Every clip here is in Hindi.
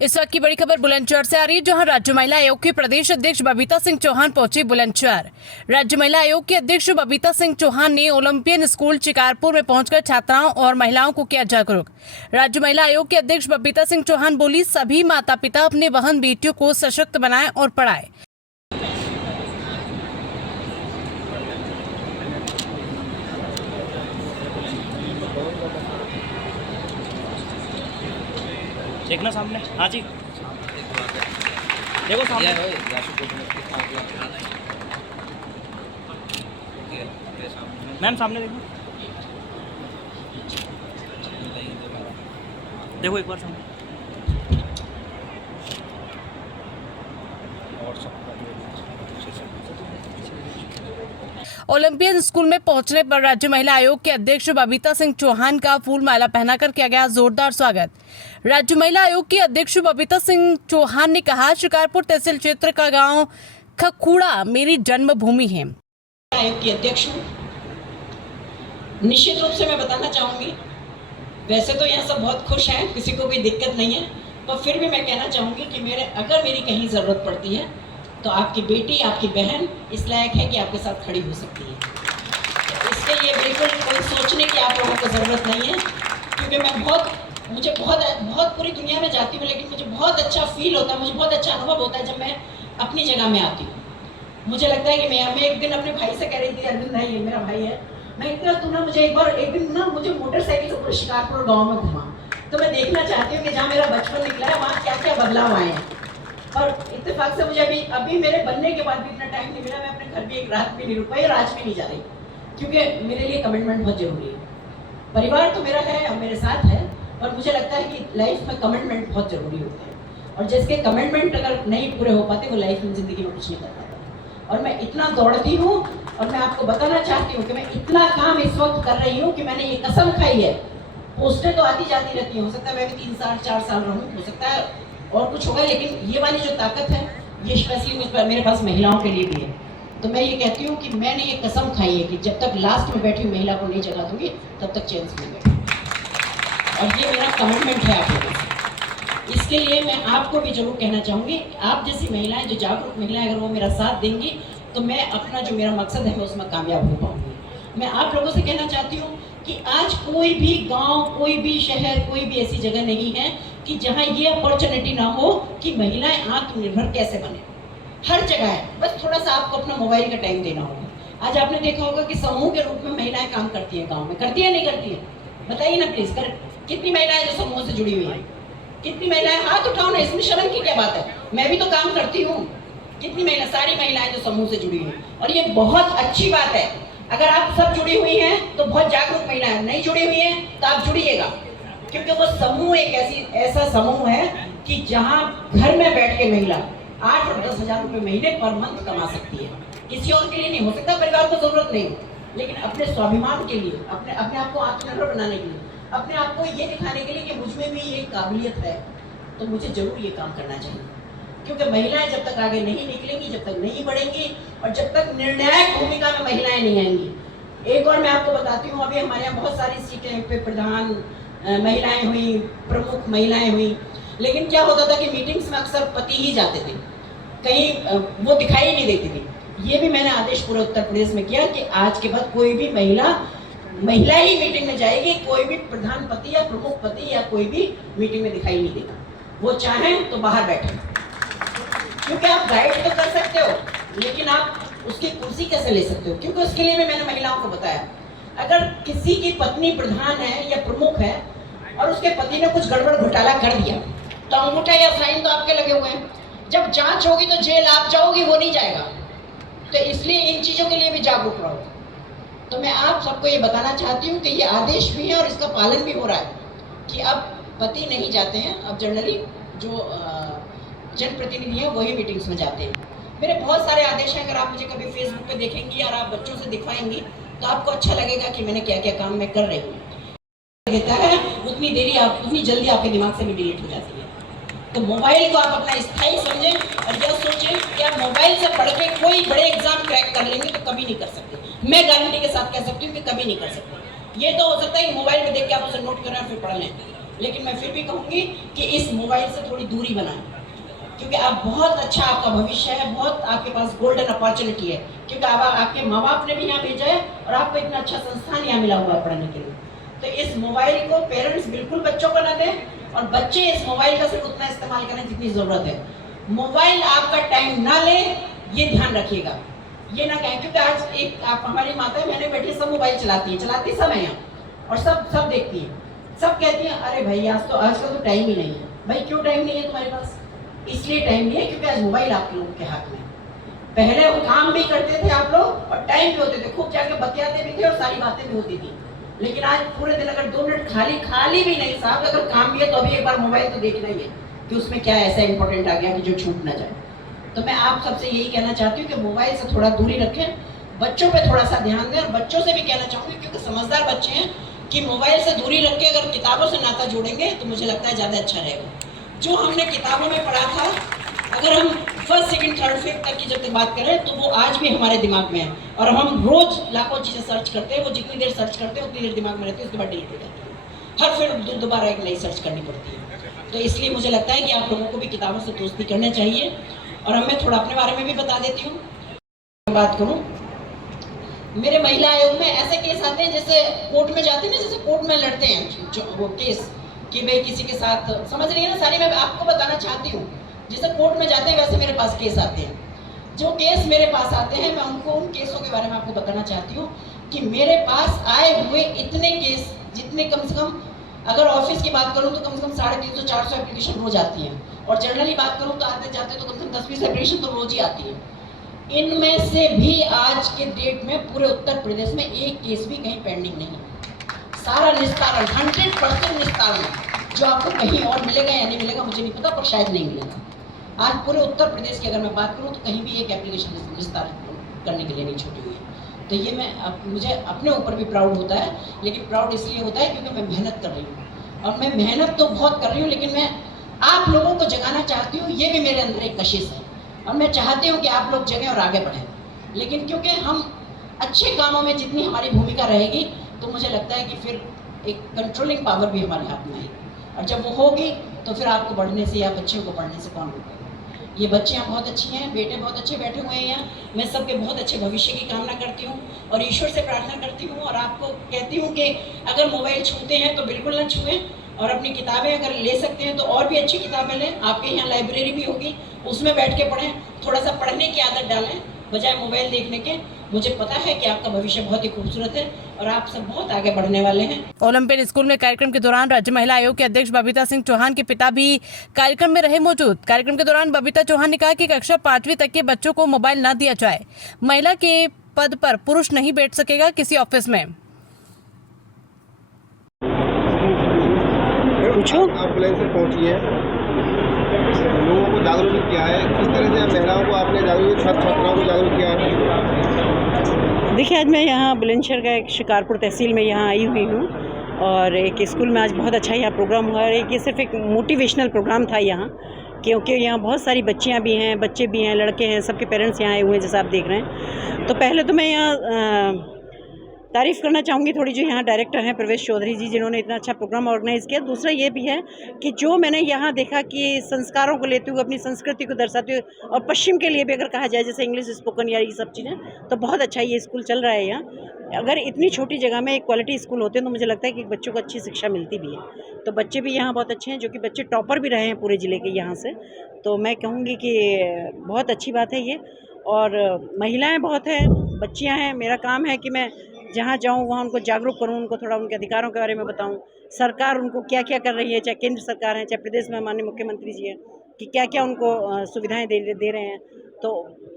इस वक्त की बड़ी खबर बुलंदशहर से आ रही है, जहां राज्य महिला आयोग के प्रदेश अध्यक्ष बबीता सिंह चौहान पहुंची बुलंदशहर। राज्य महिला आयोग के अध्यक्ष बबीता सिंह चौहान ने ओलंपियन स्कूल चिकारपुर में पहुंचकर छात्राओं और महिलाओं को किया जागरूक। राज्य महिला आयोग के अध्यक्ष बबीता सिंह चौहान बोली, सभी माता पिता अपने बहन बेटियों को सशक्त बनाएं और पढ़ाएं। देखना सामने। हाँ जी, देखो सामने। मैम सामने देखो, देखो एक बार सामने। ओलंपियन स्कूल में पहुंचने पर राज्य महिला आयोग के अध्यक्ष बबीता सिंह चौहान का फूल माला पहनाकर किया गया जोरदार स्वागत। राज्य महिला आयोग के अध्यक्ष बबीता सिंह चौहान ने कहा, शिकारपुर तहसील क्षेत्र का गांव खखूड़ा मेरी जन्मभूमि है। आयोग की अध्यक्ष हूँ। निश्चित रूप से मैं बताना चाहूँगी, वैसे तो यहाँ सब बहुत खुश हैं, किसी को कोई दिक्कत नहीं है, पर फिर भी मैं कहना चाहूँगी कि अगर मेरी कहीं ज़रूरत पड़ती है तो आपकी बेटी, आपकी बहन इस लायक है कि आपके साथ खड़ी हो सकती है। इसके लिए बिल्कुल कोई सोचने की आप लोगों को ज़रूरत नहीं है, क्योंकि मुझे बहुत पूरी दुनिया में जाती हूँ, लेकिन मुझे बहुत अच्छा फील होता है, मुझे बहुत अच्छा अनुभव होता है जब मैं अपनी जगह में आती हूँ। मुझे लगता है कि मैं एक दिन अपने भाई से कह रही थी, अरविंद भाई मेरा भाई है, मैं इतना तू ना मुझे एक दिन ना मुझे मोटरसाइकिल से पूरे शिकारपुर गाँव में घुमा, तो मैं देखना चाहती हूँ कि जहाँ मेरा बचपन निकला है वहाँ क्या क्या बदलाव आए हैं। और इत्तेफाक से मुझे अभी मेरे बनने के बाद भी इतना टाइम नहीं मिला, मैं अपने घर भी एक रात भी नहीं रुक पाई और आज भी नहीं जा रही, क्योंकि मेरे लिए कमिटमेंट बहुत जरूरी है। परिवार तो मेरा है और मेरे साथ है, और मुझे लगता है कि लाइफ में कमिटमेंट बहुत जरूरी होते हैं, और जिसके कमिटमेंट अगर नहीं पूरे हो पाते वो लाइफ में ज़िंदगी में कुछ नहीं कर पाता। और मैं इतना दौड़ती हूँ, और मैं आपको बताना चाहती हूँ कि मैं इतना काम इस वक्त कर रही हूँ कि मैंने ये कसम खाई है। पोस्टें तो आती जाती रहती हैं, हो सकता है मैं भी 3 साल 4 साल रहूँ, हो सकता है और कुछ होगा, लेकिन ये वाली जो ताकत है ये स्पेशली मेरे पास महिलाओं के लिए भी है। तो मैं ये कहती हूँ कि मैंने ये कसम खाई है कि जब तक लास्ट में बैठी महिला को नहीं जगा दूंगी तब तक चैन से नहीं बैठूंगी, और ये मेरा कमिटमेंट है आप लोगों से। इसके लिए मैं आपको भी जरूर कहना चाहूँगी, आप जैसी महिलाएं, जो जागरूक महिलाएं, अगर वो मेरा साथ देंगी तो मैं अपना जो मेरा मकसद है मैं उसमें कामयाब हो पाऊँगी। मैं आप लोगों से कहना चाहती हूँ कि आज कोई भी गांव, कोई भी शहर, कोई भी ऐसी जगह नहीं है कि जहां ये अपॉर्चुनिटी ना हो कि महिलाएं आत्मनिर्भर कैसे बने। हर जगह है, बस थोड़ा सा आपको अपना मोबाइल का टाइम देना होगा। आज आपने देखा होगा कि समूह के रूप में महिलाएं काम करती हैं, गांव में करती है नहीं करती है, बताइए ना प्लीज। कितनी महिलाएं जो समूह से जुड़ी हुई है, कितनी महिलाएं, हाथ उठाओ ना, इसमें शर्म की क्या बात है, मैं भी तो काम करती हूँ। कितनी महिला, सारी महिलाएं जो समूह से जुड़ी हुई, और ये बहुत अच्छी बात है। अगर आप सब जुड़ी हुई हैं तो बहुत जागरूक महिलाएं, नहीं जुड़ी हुई हैं तो आप जुड़िएगा, क्योंकि वो समूह एक ऐसा समूह है कि जहां घर में बैठ के महिला 8 और 10 हजार रुपए महीने पर मंथ कमा सकती है। किसी और के लिए नहीं, हो सकता परिवार को जरूरत नहीं हो, लेकिन अपने स्वाभिमान के लिए, अपने आप को आत्मनिर्भर बनाने के लिए, अपने आप को ये दिखाने के लिए कि मुझ में भी ये काबिलियत है, तो मुझे जरूर ये काम करना चाहिए। क्योंकि महिलाएं जब तक आगे नहीं निकलेंगी, जब तक नहीं बढ़ेंगी, और जब तक निर्णायक भूमिका में महिलाएं नहीं आएंगी। एक और मैं आपको बताती हूँ, अभी हमारे यहाँ बहुत सारी सीटें पे प्रधान महिलाएं हुई, प्रमुख महिलाएं हुई, लेकिन क्या होता था कि मीटिंग्स में अक्सर पति ही जाते थे, कहीं वो दिखाई नहीं देती थी। ये भी मैंने आदेश पूरे उत्तर प्रदेश में किया कि आज के बाद कोई भी महिला ही मीटिंग में जाएगी, कोई भी प्रधान पति या प्रमुख पति या कोई भी मीटिंग में दिखाई नहीं देगा। वो चाहें तो बाहर बैठे, क्योंकि आप गाइड तो कर सकते हो, लेकिन आप उसकी कुर्सी कैसे ले सकते हो, क्योंकि उसके लिए भी मैंने महिलाओं को बताया, अगर किसी की पत्नी प्रधान है या प्रमुख है और उसके पति ने कुछ गड़बड़ घोटाला कर दिया तो अंगूठा या साइन तो आपके लगे हुए हैं, जब जांच होगी तो जेल आप जाओगी, वो नहीं जाएगा। तो इसलिए इन चीज़ों के लिए भी जागरूक रहो। तो मैं आप सबको ये बताना चाहती हूँ कि ये आदेश भी है और इसका पालन भी हो रहा है कि अब पति नहीं जाते हैं, अब जनरली जो जनप्रतिनिधि हैं वही मीटिंग्स में जाते हैं। मेरे बहुत सारे आदेश हैं, अगर आप मुझे कभी फेसबुक पे देखेंगी और आप बच्चों से दिखवाएंगी तो आपको अच्छा लगेगा कि मैंने क्या क्या काम मैं कर रही हूँ। देता है उतनी जल्दी आपके दिमाग से भी डिलीट हो जाती है। तो मोबाइल को आप अपना स्थायी समझें और यह सोचें कि आप मोबाइल से पढ़ के कोई बड़े एग्जाम क्रैक कर लेंगे तो कभी नहीं कर सकते। मैं गारंटी के साथ कह सकती हूँ कि कभी नहीं कर सकते। ये तो हो सकता है कि मोबाइल में देख के आप उसे नोट करें और फिर पढ़ लें, लेकिन मैं फिर भी कहूँगी कि इस मोबाइल से थोड़ी दूरी बनाएं, क्योंकि आप बहुत अच्छा, आपका भविष्य है, बहुत आपके पास गोल्डन अपॉर्चुनिटी है, क्योंकि आप आपके माँ बाप ने भी यहाँ भेजा है और आपको इतना अच्छा संस्थान यहाँ मिला हुआ है पढ़ने के लिए। तो इस मोबाइल को पेरेंट्स बिल्कुल बच्चों को न दें और बच्चे इस मोबाइल का सिर्फ उतना इस्तेमाल करें जितनी ज़रूरत है। मोबाइल आपका टाइम ना ले, ये ध्यान रखिएगा। ये ना कहें, क्योंकि आज एक आप हमारी माता बहनें बैठी सब मोबाइल चलाती सब है यहाँ और सब देखती है, सब कहती हैं अरे भाई आजकल तो टाइम ही नहीं है। भाई क्यों टाइम नहीं है तुम्हारे पास? इसलिए टाइम नहीं है क्योंकि आज मोबाइल आप लोगों के हाथ में। पहले वो काम भी करते थे आप लोग और टाइम भी होते थे, खूब जाके बतियाते भी थे और सारी बातें भी होती थी। लेकिन आज पूरे दिन अगर 2 मिनट खाली भी नहीं साहब, अगर काम भी है तो अभी एक बार मोबाइल तो देखना ही है कि उसमें क्या ऐसा इंपॉर्टेंट आ गया कि जो छूट ना जाए। तो मैं आप सबसे यही कहना चाहती हूँ कि मोबाइल से थोड़ा दूरी रखें, बच्चों पे थोड़ा सा ध्यान दें और बच्चों से भी कहना चाहूँगी क्योंकि समझदार बच्चे हैं कि मोबाइल से दूरी रख के अगर किताबों से नाता जोड़ेंगे तो मुझे लगता है ज़्यादा अच्छा रहेगा। जो हमने किताबों में पढ़ा था, अगर हम फर्स्ट सेकंड थर्ड फिफ्थ तक की जब तक बात करें तो वो आज भी हमारे दिमाग में है और हम रोज लाखों चीज़ें सर्च करते हैं। वो जितनी देर सर्च करते हैं उतनी देर दिमाग में रहती है, उसके बाद डिलीट हो जाती है। हर फिर दोबारा एक नई सर्च करनी पड़ती है। तो इसलिए मुझे लगता है कि आप लोगों को भी किताबों से दोस्ती करना चाहिए। और अब मैं थोड़ा अपने बारे में भी बता देती हूँ। बात करूँ, मेरे महिला आयोग में ऐसे केस आते हैं जैसे कोर्ट में जाते हैं ना, जैसे कोर्ट में लड़ते हैं जो वो केस कि भाई किसी के साथ, समझ रही है ना सारी, मैं आपको बताना चाहती हूँ। जैसे कोर्ट में जाते हैं वैसे मेरे पास केस आते हैं। जो केस मेरे पास आते हैं मैं उनको उन केसों के बारे में आपको बताना चाहती हूँ कि मेरे पास आए हुए इतने केस, जितने कम से कम अगर ऑफिस की बात करूँ तो कम से कम 350-400 एप्लीकेशन रोज आती हैं और जनरली बात करूँ तो आते जाते तो कम से कम 10-20 एप्लीकेशन तो रोज ही आती है। इनमें से भी आज के डेट में पूरे उत्तर प्रदेश में एक केस भी कहीं पेंडिंग नहीं है। सारा निस्तारण 100% निस्तारण, जो आपको कहीं और मिलेगा या नहीं मिलेगा मुझे नहीं पता, पर शायद नहीं मिलेगा। आज पूरे उत्तर प्रदेश की अगर मैं बात करूं तो कहीं भी एक एप्लीकेशन निस्तारित करने के लिए नहीं छूटी हुई है। तो ये मुझे अपने ऊपर भी प्राउड होता है, लेकिन प्राउड इसलिए होता है क्योंकि मैं मेहनत कर रही हूँ और मैं मेहनत तो बहुत कर रही हूँ, लेकिन मैं आप लोगों को जगाना चाहती हूँ। ये भी मेरे अंदर एक कशिश है और मैं चाहती हूँ कि आप लोग जगें और आगे बढ़ें। लेकिन क्योंकि हम अच्छे कामों में जितनी हमारी भूमिका रहेगी तो मुझे लगता है कि फिर एक कंट्रोलिंग पावर भी हमारे हाथ में आएगी और जब वो होगी तो फिर आपको बढ़ने से या बच्चों को बढ़ने से कौन रोकेगा। ये बच्चियाँ बहुत अच्छी हैं, बेटे बहुत अच्छे बैठे हुए हैं यहाँ। मैं सबके बहुत अच्छे भविष्य की कामना करती हूँ और ईश्वर से प्रार्थना करती हूँ और आपको कहती हूँ कि अगर मोबाइल छूते हैं तो बिल्कुल ना छुएं और अपनी किताबें अगर ले सकते हैं तो और भी अच्छी किताबें लें। आपके यहाँ लाइब्रेरी भी होगी, उसमें बैठ के पढ़ें, थोड़ा सा पढ़ने की आदत डालें बजाय मोबाइल देखने के। मुझे पता है कि आपका भविष्य बहुत ही खूबसूरत है और आप सब बहुत आगे बढ़ने वाले हैं। ओलंपियन स्कूल में कार्यक्रम के दौरान राज्य महिला आयोग के अध्यक्ष बबीता सिंह चौहान के पिता भी कार्यक्रम में रहे मौजूद। कार्यक्रम के दौरान बबीता चौहान ने कहा कि कक्षा 5वीं तक के बच्चों को मोबाइल न दिया जाए। महिला के पद पर पुरुष नहीं बैठ सकेगा किसी ऑफिस में। पूछो, एम्बुलेंस से पहुंची है, लोगों को जागरूक किया है, किस तरह से महिलाओं को आपने जागरूक, छात्राओं को जागरूक किया है? देखिए, आज मैं यहाँ बुलंदशहर का एक शिकारपुर तहसील में यहाँ आई हुई हूँ और एक स्कूल में आज बहुत अच्छा यहाँ प्रोग्राम हुआ है। ये सिर्फ एक मोटिवेशनल प्रोग्राम था यहाँ, क्योंकि यहाँ बहुत सारी बच्चियाँ भी हैं, बच्चे भी हैं, लड़के हैं, सबके पेरेंट्स यहाँ आए हुए हैं जैसा आप देख रहे हैं। तो पहले तो मैं यहाँ तारीफ़ करना चाहूँगी थोड़ी जो यहाँ डायरेक्टर हैं प्रवेश चौधरी जी, जिन्होंने इतना अच्छा प्रोग्राम ऑर्गेनाइज़ किया। दूसरा ये भी है कि जो मैंने यहाँ देखा कि संस्कारों को लेते हुए, अपनी संस्कृति को दर्शाते हुए और पश्चिम के लिए भी अगर कहा जाए जैसे इंग्लिश स्पोकन या ये सब चीज़ें, तो बहुत अच्छा ये स्कूल चल रहा है यहाँ। अगर इतनी छोटी जगह में एक क्वालिटी स्कूल होते हैं तो मुझे लगता है कि बच्चों को अच्छी शिक्षा मिलती भी है। तो बच्चे भी यहाँ बहुत अच्छे हैं, जो कि बच्चे टॉपर भी रहे हैं पूरे ज़िले के यहाँ से। तो मैं कहूँगी कि बहुत अच्छी बात है ये। और महिलाएँ बहुत हैं, बच्चियाँ हैं। मेरा काम है कि मैं जहाँ जाऊँ वहाँ उनको जागरूक करूँ, उनको थोड़ा उनके अधिकारों के बारे में बताऊँ, सरकार उनको क्या क्या कर रही है, चाहे केंद्र सरकार है, चाहे प्रदेश में माननीय मुख्यमंत्री जी हैं, कि क्या क्या उनको सुविधाएं दे रहे हैं। तो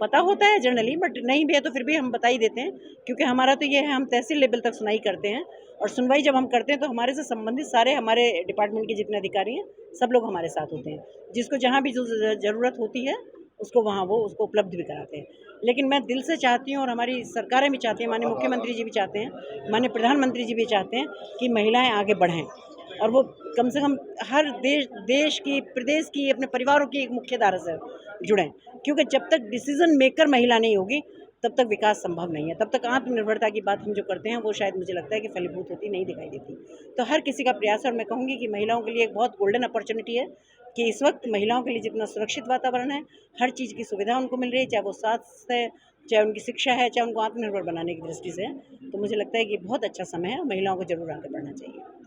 पता होता है जनरली, बट नहीं भी है तो फिर भी हम बता ही देते हैं, क्योंकि हमारा तो ये है, हम तहसील लेवल तक सुनवाई करते हैं और सुनवाई जब हम करते हैं तो हमारे से संबंधित सारे हमारे डिपार्टमेंट के जितने अधिकारी हैं सब लोग हमारे साथ होते हैं। जिसको जहाँ भी जो ज़रूरत होती है उसको वहाँ वो उसको उपलब्ध भी कराते हैं। लेकिन मैं दिल से चाहती हूँ और हमारी सरकारें भी चाहती हैं, माननीय मुख्यमंत्री जी भी चाहते हैं, माननीय प्रधानमंत्री जी भी चाहते हैं कि महिलाएं आगे बढ़ें और वो कम से कम हर देश की, प्रदेश की, अपने परिवारों की एक मुख्य धारा से जुड़ें। क्योंकि जब तक डिसीज़न मेकर महिला नहीं होगी तब तक विकास संभव नहीं है। तब तक आत्मनिर्भरता की बात हम जो करते हैं वो शायद मुझे लगता है कि फलीभूत होती नहीं दिखाई देती। तो हर किसी का प्रयास है, और मैं कहूँगी कि महिलाओं के लिए एक बहुत गोल्डन अपॉर्चुनिटी है कि इस वक्त महिलाओं के लिए जितना सुरक्षित वातावरण है, हर चीज़ की सुविधा उनको मिल रही है, चाहे वो स्वास्थ्य है, चाहे उनकी शिक्षा है, चाहे उनको आत्मनिर्भर बनाने की दृष्टि से है। तो मुझे लगता है कि बहुत अच्छा समय है, महिलाओं को ज़रूर आगे बढ़ना चाहिए।